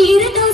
తీరదు